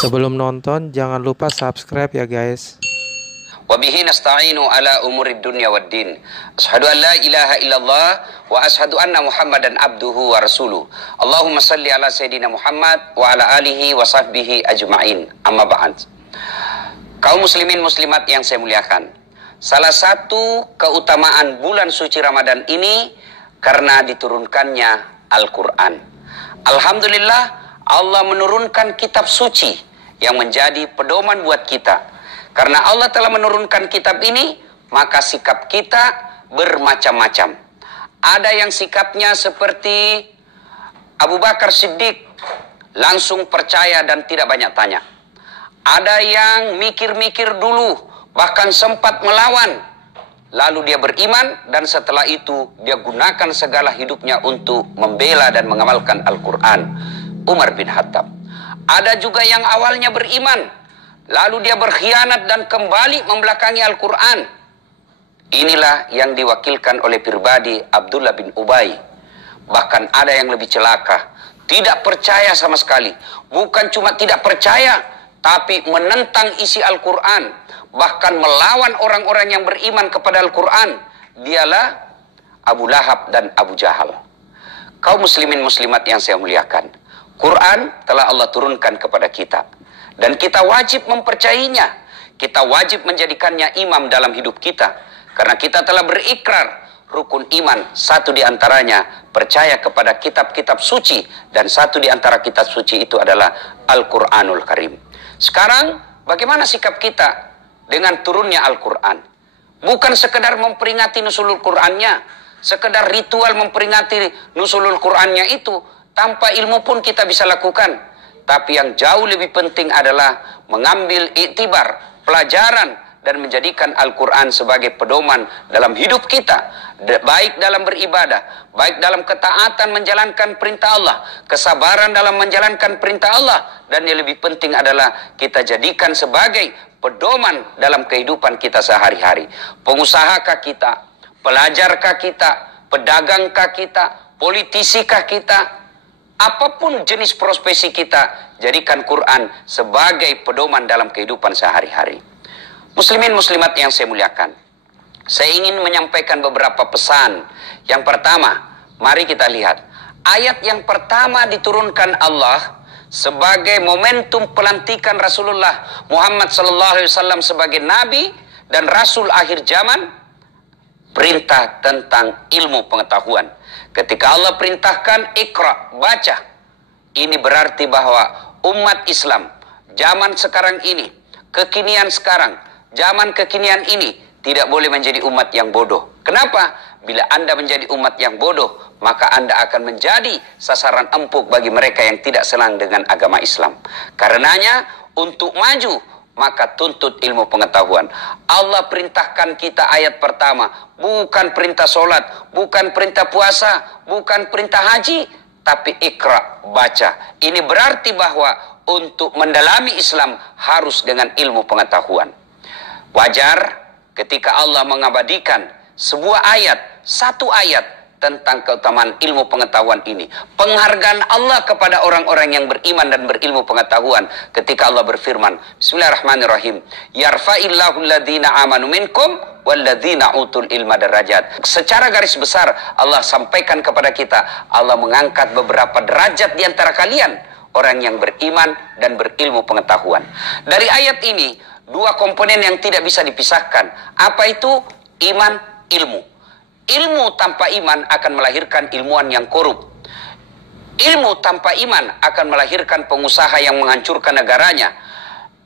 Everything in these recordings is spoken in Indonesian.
Sebelum nonton, jangan lupa subscribe ya guys. Wabihi nasta'inu ala umurid dunya waddin. Ashhadu an la ilaha illallah wa ashhadu anna Muhammadan abduhu wa rasuluh. Allahumma salli ala Sayyidina Muhammad wa ala alihi wa sahbihi ajma'in. Amma ba'd. Kaum muslimin muslimat yang saya muliakan, salah satu keutamaan bulan suci Ramadan ini karena diturunkannya Al-Quran. Alhamdulillah, Allah menurunkan kitab suci yang menjadi pedoman buat kita. Karena Allah telah menurunkan kitab ini, maka sikap kita bermacam-macam. Ada yang sikapnya seperti Abu Bakar Siddiq, langsung percaya dan tidak banyak tanya. Ada yang mikir-mikir dulu, bahkan sempat melawan. Lalu dia beriman dan setelah itu dia gunakan segala hidupnya untuk membela dan mengamalkan Al-Quran. Umar bin Khattab. Ada juga yang awalnya beriman, lalu dia berkhianat dan kembali membelakangi Al-Quran. Inilah yang diwakilkan oleh pribadi Abdullah bin Ubay. Bahkan ada yang lebih celaka, tidak percaya sama sekali. Bukan cuma tidak percaya, tapi menentang isi Al-Quran. Bahkan melawan orang-orang yang beriman kepada Al-Quran. Dialah Abu Lahab dan Abu Jahal. Kaum muslimin muslimat yang saya muliakan, Quran telah Allah turunkan kepada kita. Dan kita wajib mempercayainya. Kita wajib menjadikannya imam dalam hidup kita. Karena kita telah berikrar rukun iman. Satu di antaranya percaya kepada kitab-kitab suci. Dan satu di antara kitab suci itu adalah Al-Quranul Karim. Sekarang bagaimana sikap kita dengan turunnya Al-Quran? Bukan sekedar memperingati nuzulul Qurannya. Sekedar ritual memperingati nuzulul Qurannya itu. Tanpa ilmu pun kita bisa lakukan. Tapi yang jauh lebih penting adalah mengambil iktibar, pelajaran, dan menjadikan Al-Quran sebagai pedoman dalam hidup kita. Baik dalam beribadah, baik dalam ketaatan menjalankan perintah Allah, kesabaran dalam menjalankan perintah Allah. Dan yang lebih penting adalah kita jadikan sebagai pedoman dalam kehidupan kita sehari-hari. Pengusahakah kita, pelajarkah kita, pedagangkah kita, politisikah kita, apapun jenis profesi kita, jadikan Quran sebagai pedoman dalam kehidupan sehari-hari. Muslimin muslimat yang saya muliakan, saya ingin menyampaikan beberapa pesan. Yang pertama, mari kita lihat. Ayat yang pertama diturunkan Allah sebagai momentum pelantikan Rasulullah Muhammad SAW sebagai Nabi dan Rasul akhir zaman. Perintah tentang ilmu pengetahuan. Ketika Allah perintahkan Iqra, baca. Ini berarti bahwa umat Islam zaman sekarang ini, kekinian sekarang, zaman kekinian ini tidak boleh menjadi umat yang bodoh. Kenapa? Bila Anda menjadi umat yang bodoh, maka Anda akan menjadi sasaran empuk bagi mereka yang tidak senang dengan agama Islam. Karenanya untuk maju, maka tuntut ilmu pengetahuan. Allah perintahkan kita ayat pertama, bukan perintah solat, bukan perintah puasa, bukan perintah haji, tapi ikra, baca. Ini berarti bahwa untuk mendalami Islam harus dengan ilmu pengetahuan. Wajar ketika Allah mengabadikan sebuah ayat, satu ayat tentang keutamaan ilmu pengetahuan ini. Penghargaan Allah kepada orang-orang yang beriman dan berilmu pengetahuan. Ketika Allah berfirman, Bismillahirrahmanirrahim, Yarfa'illahu alladhina amanu minkum walladhina utul ilma darajat. Secara garis besar Allah sampaikan kepada kita, Allah mengangkat beberapa derajat di antara kalian, orang yang beriman dan berilmu pengetahuan. Dari ayat ini, dua komponen yang tidak bisa dipisahkan. Apa itu? Iman, ilmu. Ilmu tanpa iman akan melahirkan ilmuwan yang korup. Ilmu tanpa iman akan melahirkan pengusaha yang menghancurkan negaranya.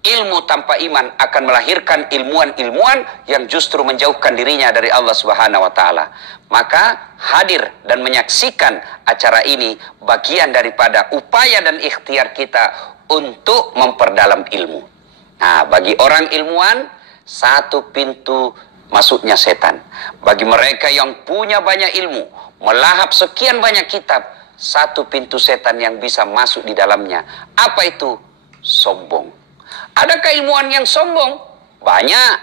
Ilmu tanpa iman akan melahirkan ilmuwan-ilmuwan yang justru menjauhkan dirinya dari Allah Subhanahu wa Ta'ala. Maka hadir dan menyaksikan acara ini bagian daripada upaya dan ikhtiar kita untuk memperdalam ilmu. Nah, bagi orang ilmuwan, satu pintu masuknya setan. Bagi mereka yang punya banyak ilmu, melahap sekian banyak kitab, satu pintu setan yang bisa masuk di dalamnya. Apa itu? Sombong. Adakah ilmuwan yang sombong? Banyak.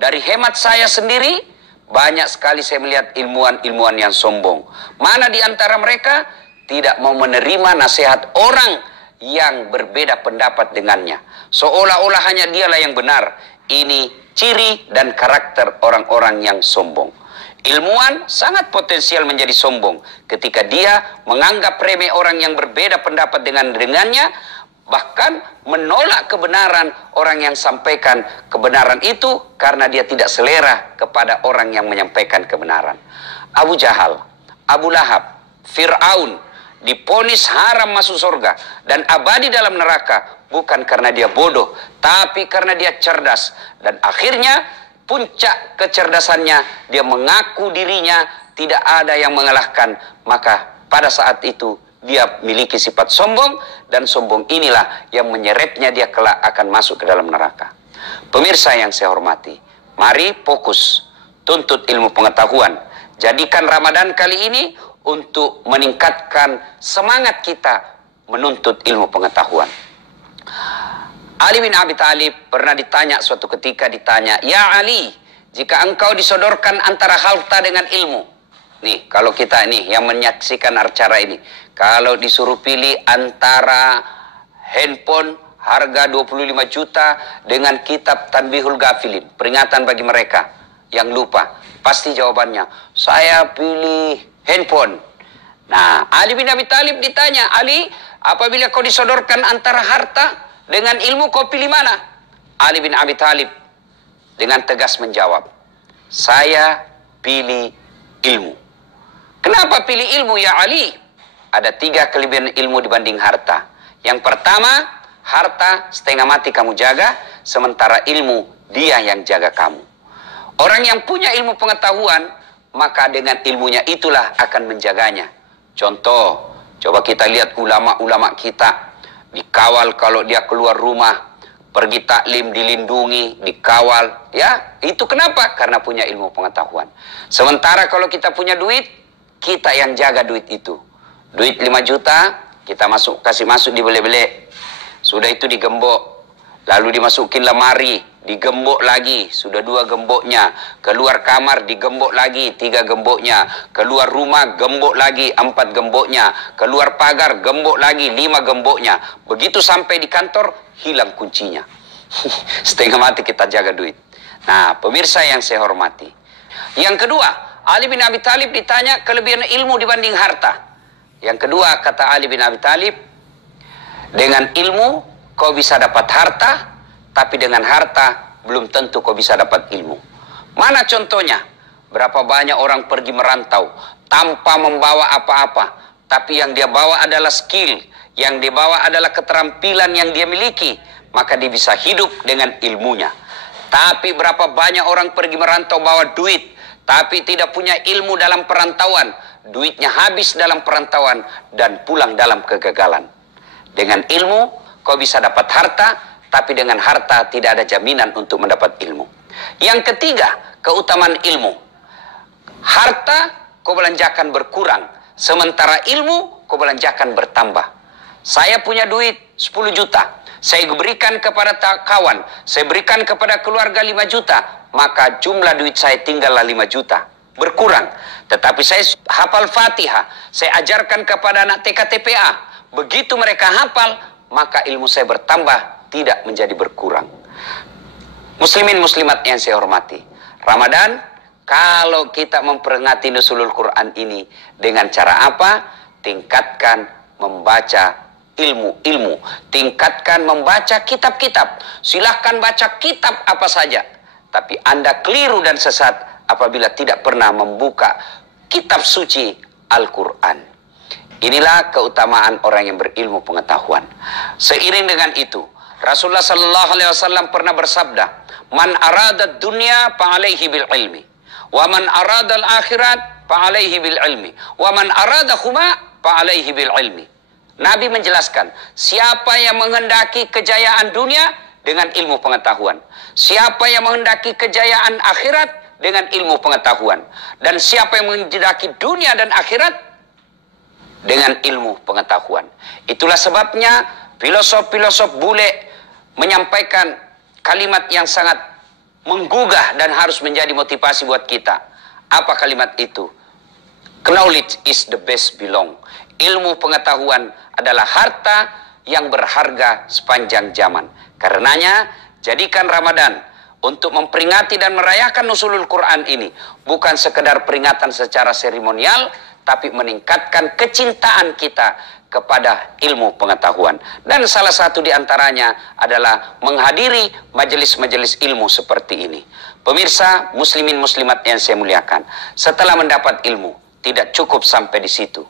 Dari hemat saya sendiri, banyak sekali saya melihat ilmuwan-ilmuwan yang sombong. Mana di antara mereka tidak mau menerima nasihat orang yang berbeda pendapat dengannya. Seolah-olah hanya dialah yang benar. Ini ciri dan karakter orang-orang yang sombong. Ilmuwan sangat potensial menjadi sombong ketika dia menganggap remeh orang yang berbeda pendapat dengannya, bahkan menolak kebenaran orang yang sampaikan kebenaran itu karena dia tidak selera kepada orang yang menyampaikan kebenaran. Abu Jahal, Abu Lahab, Fir'aun diponis haram masuk surga dan abadi dalam neraka bukan karena dia bodoh, tapi karena dia cerdas. Dan akhirnya puncak kecerdasannya, dia mengaku dirinya tidak ada yang mengalahkan. Maka pada saat itu dia miliki sifat sombong, dan sombong inilah yang menyeretnya dia kelak akan masuk ke dalam neraka. Pemirsa yang saya hormati, mari fokus tuntut ilmu pengetahuan. Jadikan Ramadan kali ini untuk meningkatkan semangat kita menuntut ilmu pengetahuan. Ali bin Abi Thalib pernah ditanya suatu ketika, "Ya Ali, jika engkau disodorkan antara harta dengan ilmu." Nih, kalau kita nih yang menyaksikan acara ini, kalau disuruh pilih antara handphone harga 25 juta dengan kitab Tanbihul Ghafilin, peringatan bagi mereka yang lupa, pasti jawabannya, "Saya pilih handphone." Nah, Ali bin Abi Thalib ditanya, "Ali, apabila kau disodorkan antara harta dengan ilmu, kau pilih mana?" Ali bin Abi Thalib dengan tegas menjawab, "Saya pilih ilmu." Kenapa pilih ilmu ya Ali? Ada 3 kelebihan ilmu dibanding harta. Yang pertama, harta setengah mati kamu jaga, sementara ilmu dia yang jaga kamu. Orang yang punya ilmu pengetahuan, maka dengan ilmunya itulah akan menjaganya. Contoh, coba kita lihat ulama-ulama kita, dikawal kalau dia keluar rumah, pergi taklim dilindungi, dikawal, ya. Itu kenapa? Karena punya ilmu pengetahuan. Sementara kalau kita punya duit, kita yang jaga duit itu. Duit 5 juta, kita kasih masuk di bele-bele. Sudah itu digembok, lalu dimasukin lemari, digembok lagi, sudah 2 gemboknya. Keluar kamar digembok lagi, 3 gemboknya. Keluar rumah gembok lagi, 4 gemboknya. Keluar pagar gembok lagi, 5 gemboknya. Begitu sampai di kantor, hilang kuncinya. Setengah mati kita jaga duit. Nah, pemirsa yang saya hormati, yang kedua, Ali bin Abi Thalib ditanya kelebihan ilmu dibanding harta. Yang kedua, kata Ali bin Abi Thalib, dengan ilmu kau bisa dapat harta, tapi dengan harta belum tentu kau bisa dapat ilmu. Mana contohnya? Berapa banyak orang pergi merantau tanpa membawa apa-apa, tapi yang dia bawa adalah skill, yang dia bawa adalah keterampilan yang dia miliki, maka dia bisa hidup dengan ilmunya. Tapi berapa banyak orang pergi merantau bawa duit, tapi tidak punya ilmu dalam perantauan, duitnya habis dalam perantauan dan pulang dalam kegagalan. Dengan ilmu kau bisa dapat harta, tapi dengan harta tidak ada jaminan untuk mendapat ilmu. Yang ketiga, keutamaan ilmu. Harta kau belanjakan berkurang, sementara ilmu kau belanjakan bertambah. Saya punya duit 10 juta, saya berikan kepada kawan, saya berikan kepada keluarga 5 juta, maka jumlah duit saya tinggallah 5 juta. Berkurang. Tetapi saya hafal Fatihah, saya ajarkan kepada anak TK-TPA. Begitu mereka hafal, maka ilmu saya bertambah, tidak menjadi berkurang. Muslimin muslimat yang saya hormati, Ramadan, kalau kita memperingati nuzulul Quran ini dengan cara apa? Tingkatkan membaca ilmu-ilmu, tingkatkan membaca kitab-kitab. Silahkan baca kitab apa saja, tapi Anda keliru dan sesat apabila tidak pernah membuka kitab suci Al-Quran. Inilah keutamaan orang yang berilmu pengetahuan. Seiring dengan itu, Rasulullah SAW pernah bersabda, "Man arada dunya fa'alaihi bil ilmi, wa man arada al-akhirat fa'alaihi bil ilmi, wa man arada huma fa'alaihi bil ilmi." Nabi menjelaskan, siapa yang menghendaki kejayaan dunia dengan ilmu pengetahuan, siapa yang menghendaki kejayaan akhirat dengan ilmu pengetahuan, dan siapa yang menghendaki dunia dan akhirat dengan ilmu pengetahuan. Itulah sebabnya filosof-filosof bule menyampaikan kalimat yang sangat menggugah dan harus menjadi motivasi buat kita. Apa kalimat itu? Knowledge is the best belong. Ilmu pengetahuan adalah harta yang berharga sepanjang zaman. Karenanya, jadikan Ramadan untuk memperingati dan merayakan nuzulul Quran ini bukan sekedar peringatan secara seremonial, tapi meningkatkan kecintaan kita kepada ilmu pengetahuan. Dan salah satu di antaranya adalah menghadiri majelis-majelis ilmu seperti ini. Pemirsa muslimin muslimat yang saya muliakan, setelah mendapat ilmu, tidak cukup sampai di situ.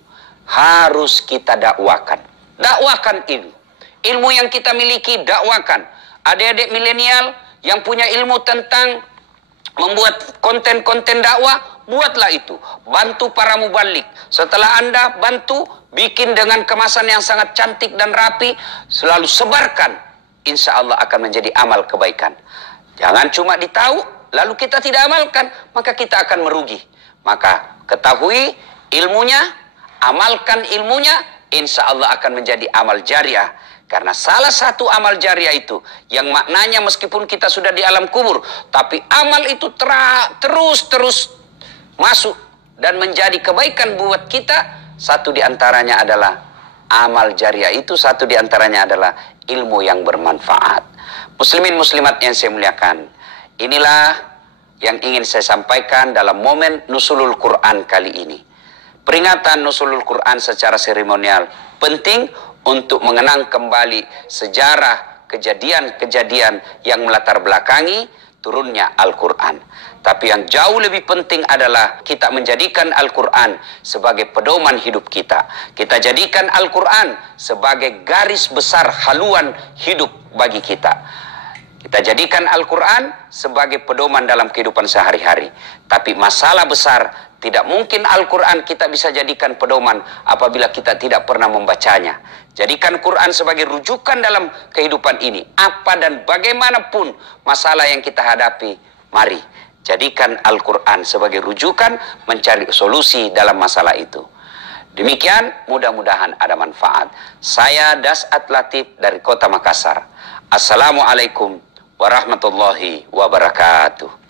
Harus kita dakwakan. Dakwakan ilmu. Ilmu yang kita miliki, dakwakan. Adik-adik milenial yang punya ilmu tentang membuat konten-konten dakwah, buatlah itu. Bantu para mubalik. Setelah Anda bantu, bikin dengan kemasan yang sangat cantik dan rapi, selalu sebarkan. Insya Allah akan menjadi amal kebaikan. Jangan cuma ditahu, lalu kita tidak amalkan, maka kita akan merugi. Maka ketahui ilmunya, amalkan ilmunya, insya Allah akan menjadi amal jariah. Karena salah satu amal jariah itu, yang maknanya meskipun kita sudah di alam kubur, tapi amal itu terus masuk dan menjadi kebaikan buat kita. Satu di antaranya adalah amal jariah itu, satu di antaranya adalah ilmu yang bermanfaat. Muslimin muslimat yang saya muliakan, inilah yang ingin saya sampaikan dalam momen nuzulul Quran kali ini. Peringatan nuzulul Quran secara seremonial penting untuk mengenang kembali sejarah kejadian-kejadian yang melatar belakangi turunnya Al-Quran. Tapi yang jauh lebih penting adalah kita menjadikan Al-Quran sebagai pedoman hidup kita. Kita jadikan Al-Quran sebagai garis besar haluan hidup bagi kita. Kita jadikan Al-Quran sebagai pedoman dalam kehidupan sehari-hari. Tapi masalah besar, tidak mungkin Al-Quran kita bisa jadikan pedoman apabila kita tidak pernah membacanya. Jadikan Quran sebagai rujukan dalam kehidupan ini. Apa dan bagaimanapun masalah yang kita hadapi, mari jadikan Al-Quran sebagai rujukan mencari solusi dalam masalah itu. Demikian, mudah-mudahan ada manfaat. Saya Das'at Latif dari Kota Makassar. Assalamualaikum warahmatullahi wabarakatuh.